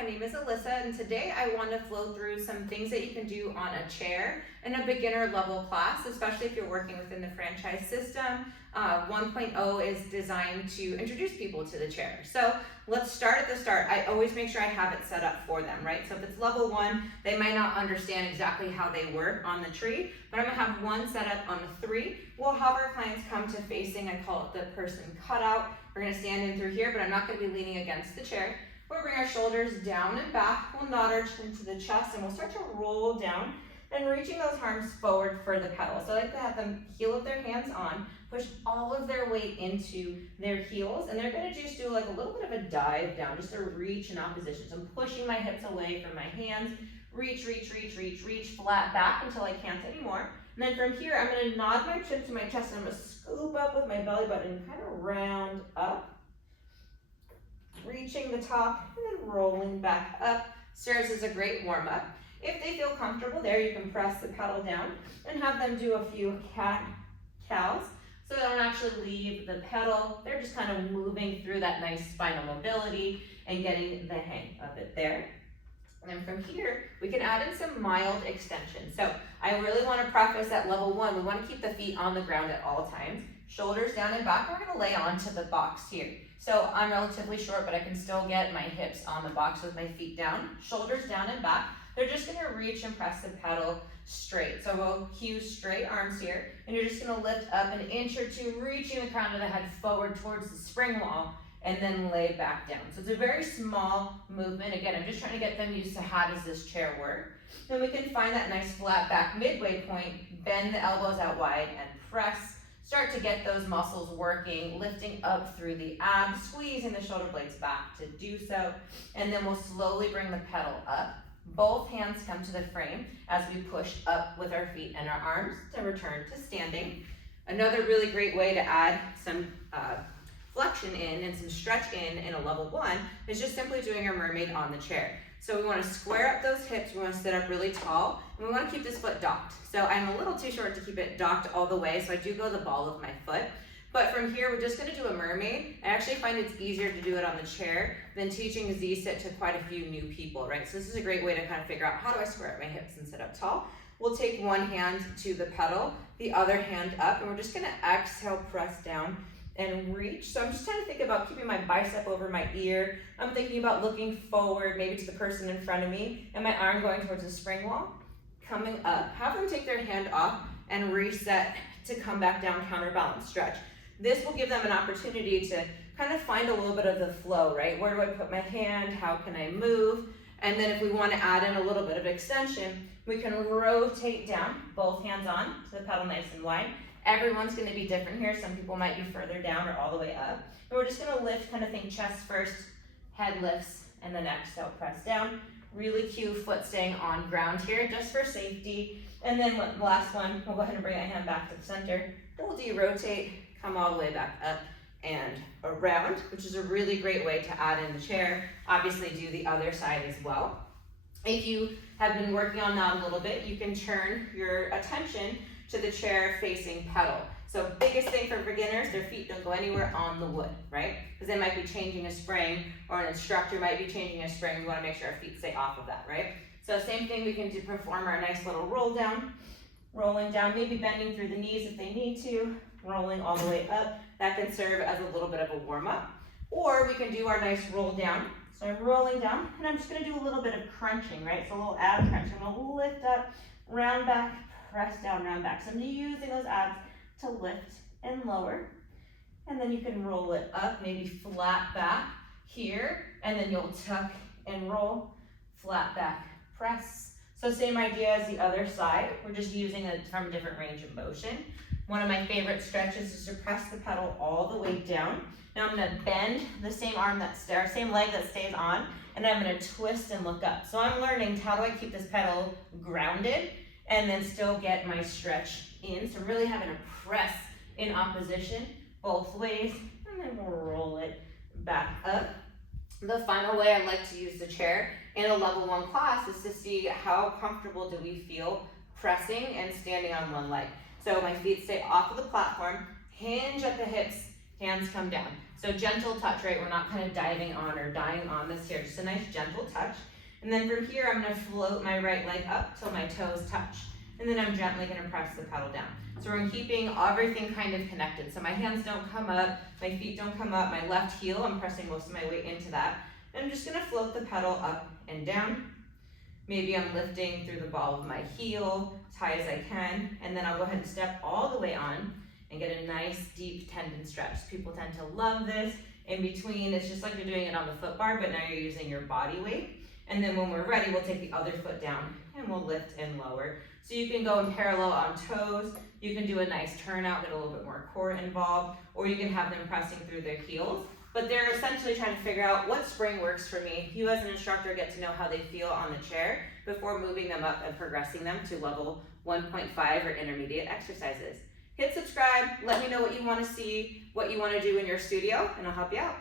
my name is Alyssa, and today I want to flow through some things that you can do on a chair in a beginner level class, especially if you're working within the franchise system. 1.0 is designed to introduce people to the chair. So let's start at the start. I always make sure I have it set up for them, right? So if it's level 1, they might not understand exactly how they work on the tree, but I'm gonna have one set up on the 3. We'll have our clients come to facing, I call it the person cutout. We're gonna stand in through here, but I'm not gonna be leaning against the chair. We'll bring our shoulders down and back. We'll nod our chin to the chest, and we'll start to roll down and reaching those arms forward for the pedal. So I like to have them heel of their hands on, push all of their weight into their heels, and they're gonna just do like a little bit of a dive down, just a reach in opposition. So I'm pushing my hips away from my hands, reach, flat back until I can't anymore. And then from here, I'm gonna nod my chin to my chest, and I'm gonna scoop up with my belly button and kind of round up, reaching the top and then rolling back up. Serves as a great warm-up. If they feel comfortable there, you can press the pedal down and have them do a few cat-cows. So they don't actually leave the pedal. They're just kind of moving through that nice spinal mobility and getting the hang of it there. And then from here, we can add in some mild extension. So I really want to preface at level 1, we want to keep the feet on the ground at all times. Shoulders down and back, we're going to lay onto the box here. So I'm relatively short, but I can still get my hips on the box with my feet down. Shoulders down and back. They're just going to reach and press the pedal straight. So we'll cue straight arms here, and you're just going to lift up an inch or two, reaching the crown of the head forward towards the spring wall, and then lay back down. So it's a very small movement. Again, I'm just trying to get them used to how does this chair work. Then we can find that nice flat back midway point, bend the elbows out wide and press. Start to get those muscles working, lifting up through the abs, squeezing the shoulder blades back to do so. And then we'll slowly bring the pedal up. Both hands come to the frame as we push up with our feet and our arms to return to standing. Another really great way to add some flexion in and some stretch in a level 1 is just simply doing our mermaid on the chair. So we want to square up those hips, we want to sit up really tall, and we want to keep this foot docked. So I'm a little too short to keep it docked all the way, so I do go the ball of my foot. But from here, we're just going to do a mermaid. I actually find it's easier to do it on the chair than teaching Z-sit to quite a few new people, right? So this is a great way to kind of figure out, how do I square up my hips and sit up tall? We'll take one hand to the pedal, the other hand up, and we're just going to exhale, press down, and reach. So I'm just trying to think about keeping my bicep over my ear. I'm thinking about looking forward, maybe to the person in front of me, and my arm going towards the spring wall. Coming up, have them take their hand off and reset to come back down, counterbalance stretch. This will give them an opportunity to kind of find a little bit of the flow, right? Where do I put my hand? How can I move? And then if we want to add in a little bit of extension, we can rotate down, both hands on to the pedal nice and wide. Everyone's going to be different here. Some people might be further down or all the way up. And we're just going to lift, kind of think chest first, head lifts, and then exhale, press down. Really cue foot staying on ground here, just for safety. And then the last one, we'll go ahead and bring that hand back to the center. We'll de-rotate, come all the way back up and around, which is a really great way to add in the chair. Obviously do the other side as well. If you have been working on that a little bit, you can turn your attention to the chair facing pedal. So biggest thing for beginners, their feet don't go anywhere on the wood, right? Because they might be changing a spring, or an instructor might be changing a spring. We want to make sure our feet stay off of that, right? So same thing, we can do, perform our nice little roll down, rolling down, maybe bending through the knees if they need to, rolling all the way up. That can serve as a little bit of a warm-up. Or we can do our nice roll down. So I'm rolling down, and I'm just going to do a little bit of crunching, right? So a little ab crunch. I'm going to lift up, round back, press down, round back. So I'm using those abs to lift and lower. And then you can roll it up, maybe flat back here, and then you'll tuck and roll, flat back, press. So same idea as the other side. We're just using it from a different range of motion. One of my favorite stretches is to press the pedal all the way down. Now I'm gonna bend the same same leg that stays on, and I'm gonna twist and look up. So I'm learning, how do I keep this pedal grounded and then still get my stretch in? So really having to press in opposition both ways, and then we'll roll it back up. The final way I like to use the chair in a level 1 class is to see how comfortable do we feel pressing and standing on one leg. So my feet stay off of the platform, hinge at the hips, hands come down. So gentle touch, right? We're not kind of diving on or dying on this here, just a nice gentle touch. And then from here, I'm gonna float my right leg up till my toes touch. And then I'm gently gonna press the pedal down. So I'm keeping everything kind of connected. So my hands don't come up, my feet don't come up, my left heel, I'm pressing most of my weight into that. And I'm just gonna float the pedal up and down. Maybe I'm lifting through the ball of my heel as high as I can, and then I'll go ahead and step all the way on and get a nice deep tendon stretch. People tend to love this. In between, it's just like you're doing it on the foot bar, but now you're using your body weight. And then when we're ready, we'll take the other foot down and we'll lift and lower. So you can go in parallel on toes, you can do a nice turnout, get a little bit more core involved, or you can have them pressing through their heels. But they're essentially trying to figure out what spring works for me. You as an instructor get to know how they feel on the chair before moving them up and progressing them to level 1.5 or intermediate exercises. Hit subscribe, let me know what you want to see, what you want to do in your studio, and I'll help you out.